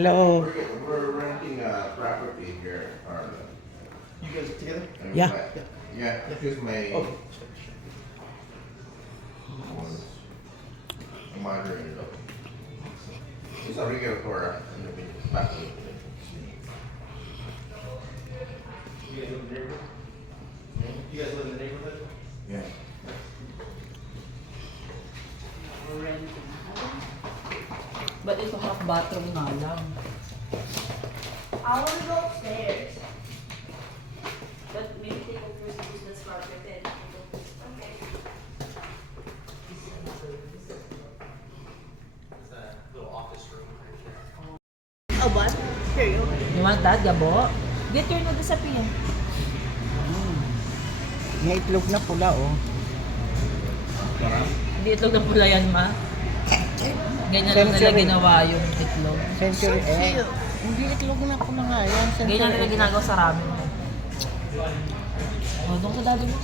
Hello. We're renting a property here. You guys together? Yeah. Yeah, here's my Okay. mother-in-law. She's a realtor in the back. You guys live in the neighborhood? You guys live in the neighborhood? Yeah. Renting. But ito half bathroom nga lang. I want to go upstairs. But maybe take a first use that's carpeted. Okay. It's a little office room right here. Oh, what? Here you go. You want that, Gabo? Get your noodles sa piya. May itlog na pula, oh. Hindi itlog ng pula yan, ma. Ganyan lang nila Century. ginawa yung itlog. Century So egg. cute. Hindi itlog na pula nga yan. Century Ganyan nila egg. ginagawa sa ramen. Oh, doon ko dali mo.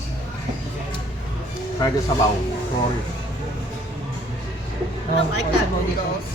Try the sabaw. Sorry. I like that noodles.